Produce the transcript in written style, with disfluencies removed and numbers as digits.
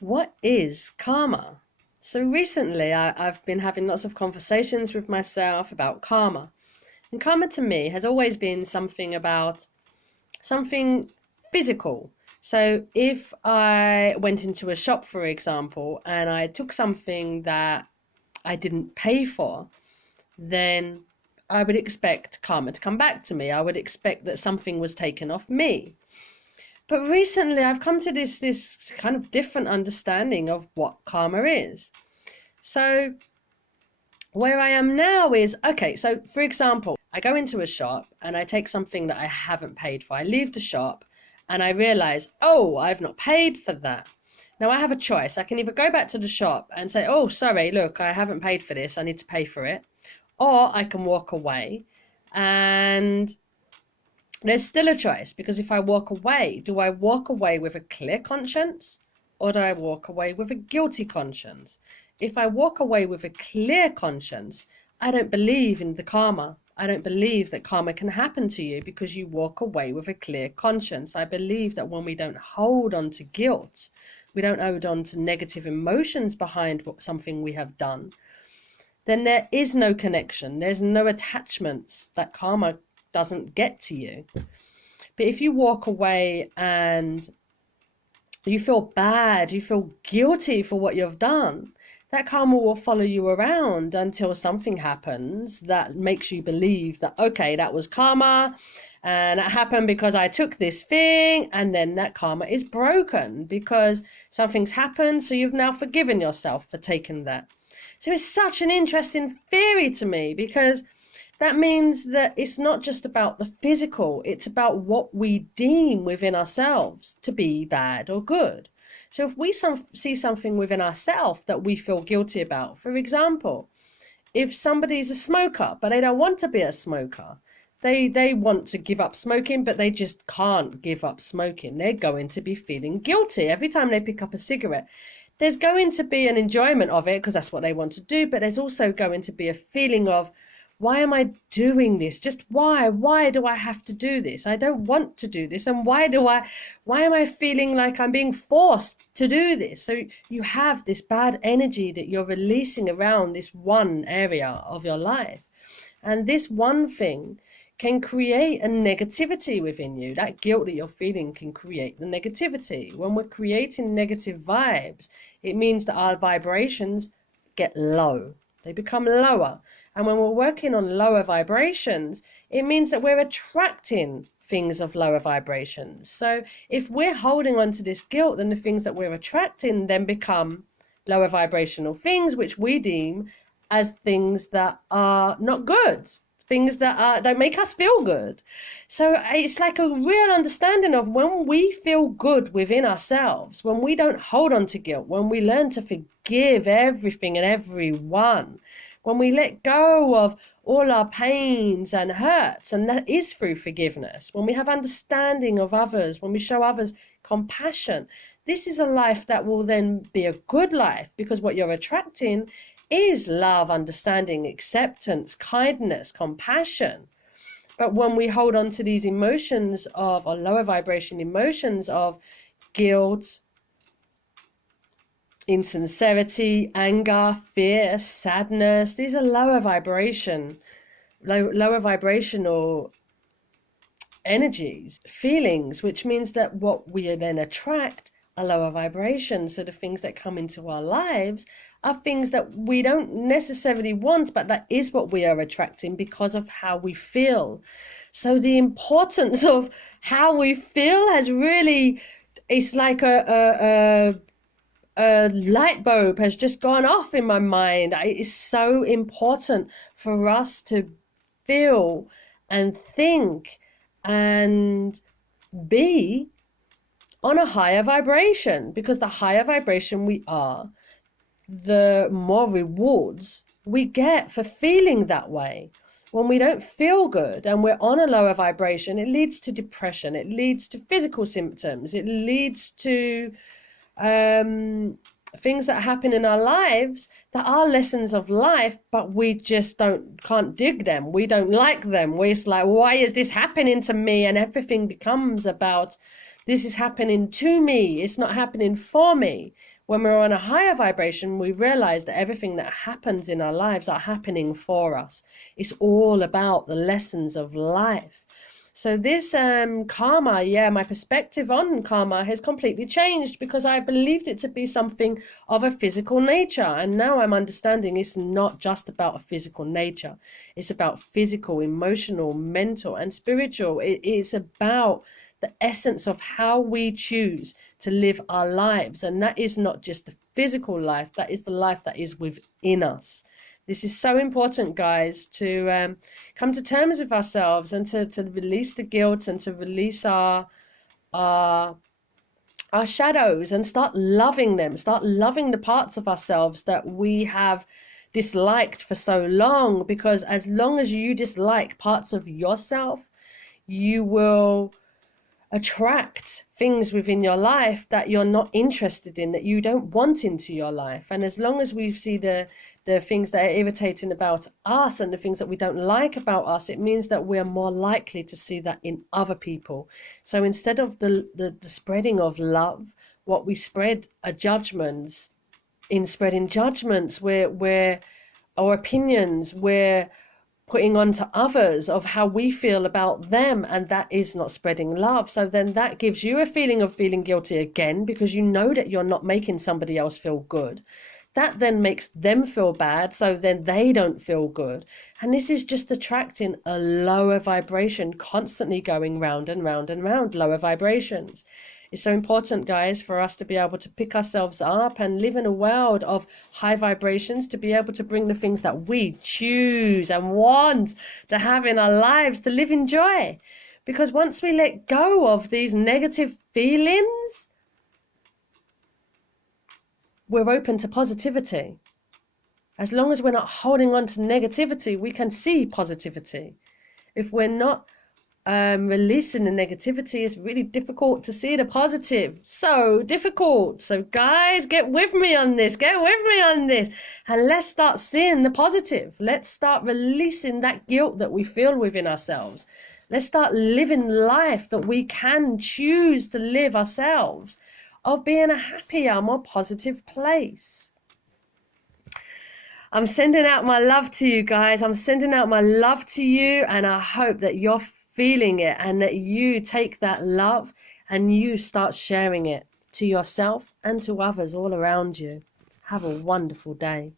What is karma? So recently, I've been having lots of conversations with myself about karma. And karma to me has always been something about something physical. So if I went into a shop, for example, and I took something that I didn't pay for, then I would expect karma to come back to me. I would expect that something was taken off me. But recently I've come to this kind of different understanding of what karma is. So where I am now is, okay, so for example, I go into a shop and I take something that I haven't paid for. I leave the shop and I realize, oh, I've not paid for that. Now I have a choice. I can either go back to the shop and say, oh, sorry, look, I haven't paid for this. I need to pay for it. Or I can walk away, and there's still a choice, because if I walk away, do I walk away with a clear conscience or do I walk away with a guilty conscience? If I walk away with a clear conscience, I don't believe in the karma. I don't believe that karma can happen to you because you walk away with a clear conscience. I believe that when we don't hold on to guilt, we don't hold on to negative emotions behind something we have done, then there is no connection. There's no attachments that karma doesn't get to you. But if you walk away and you feel bad, you feel guilty for what you've done, that karma will follow you around until something happens that makes you believe that, okay, that was karma and it happened because I took this thing, and then that karma is broken because something's happened, so you've now forgiven yourself for taking that. So it's such an interesting theory to me, because that means that it's not just about the physical, it's about what we deem within ourselves to be bad or good. So if we see something within ourselves that we feel guilty about, for example, if somebody's a smoker, but they don't want to be a smoker, they want to give up smoking, but they just can't give up smoking. They're going to be feeling guilty every time they pick up a cigarette. There's going to be an enjoyment of it because that's what they want to do, but there's also going to be a feeling of, why am I doing this? Just why? Why do I have to do this? I don't want to do this. And why am I feeling like I'm being forced to do this? So you have this bad energy that you're releasing around this one area of your life. And this one thing can create a negativity within you. That guilt that you're feeling can create the negativity. When we're creating negative vibes, it means that our vibrations get low. They become lower. And when we're working on lower vibrations, it means that we're attracting things of lower vibrations. So if we're holding on to this guilt, then the things that we're attracting then become lower vibrational things, which we deem as things that are not good, things that don't make us feel good. So it's like a real understanding of, when we feel good within ourselves, when we don't hold on to guilt, when we learn to forgive everything and everyone, when we let go of all our pains and hurts, and that is through forgiveness, when we have understanding of others, when we show others compassion, this is a life that will then be a good life, because what you're attracting is love, understanding, acceptance, kindness, compassion. But when we hold on to these emotions of, or lower vibration emotions of to insincerity, anger, fear, sadness, these are lower vibrational energies, feelings, which means that what we then attract are lower vibrations. So the things that come into our lives are things that we don't necessarily want, but that is what we are attracting because of how we feel. So the importance of how we feel has really, it's like a light bulb has just gone off in my mind. It is so important for us to feel and think and be on a higher vibration, because the higher vibration we are, the more rewards we get for feeling that way. When we don't feel good and we're on a lower vibration, it leads to depression, it leads to physical symptoms, it leads to things that happen in our lives that are lessons of life, but we just can't dig them. We don't like them. We're just like, why is this happening to me? And everything becomes about This is happening to me. It's not happening for me. When we're on a higher vibration, we realize that everything that happens in our lives are happening for us. It's all about the lessons of life. So this karma, yeah, my perspective on karma has completely changed, because I believed it to be something of a physical nature. And now I'm understanding it's not just about a physical nature. It's about physical, emotional, mental, and spiritual. It's about the essence of how we choose to live our lives. And that is not just the physical life, that is the life that is within us. This is so important, guys, to come to terms with ourselves and to release the guilt and to release our shadows and start loving them, start loving the parts of ourselves that we have disliked for so long. Because as long as you dislike parts of yourself, you will attract things within your life that you're not interested in, that you don't want into your life. And as long as we see the things that are irritating about us and the things that we don't like about us, it means that we're more likely to see that in other people. So instead of the spreading of love, what we spread are judgments. In spreading judgments, we're our opinions, we're putting on to others of how we feel about them, and that is not spreading love. So then that gives you a feeling of feeling guilty again, because you know that you're not making somebody else feel good. That then makes them feel bad, so then they don't feel good. And this is just attracting a lower vibration, constantly going round and round and round, lower vibrations. It's so important, guys, for us to be able to pick ourselves up and live in a world of high vibrations, to be able to bring the things that we choose and want to have in our lives, to live in joy. Because once we let go of these negative feelings, we're open to positivity. As long as we're not holding on to negativity, we can see positivity. If we're not releasing the negativity, it's really difficult to see the positive. So difficult. So guys, get with me on this. Get with me on this. And let's start seeing the positive. Let's start releasing that guilt that we feel within ourselves. Let's start living life that we can choose to live ourselves, of being a happier, more positive place. I'm sending out my love to you, guys. I'm sending out my love to you, and I hope that you're feeling it and that you take that love and you start sharing it to yourself and to others all around you. Have a wonderful day.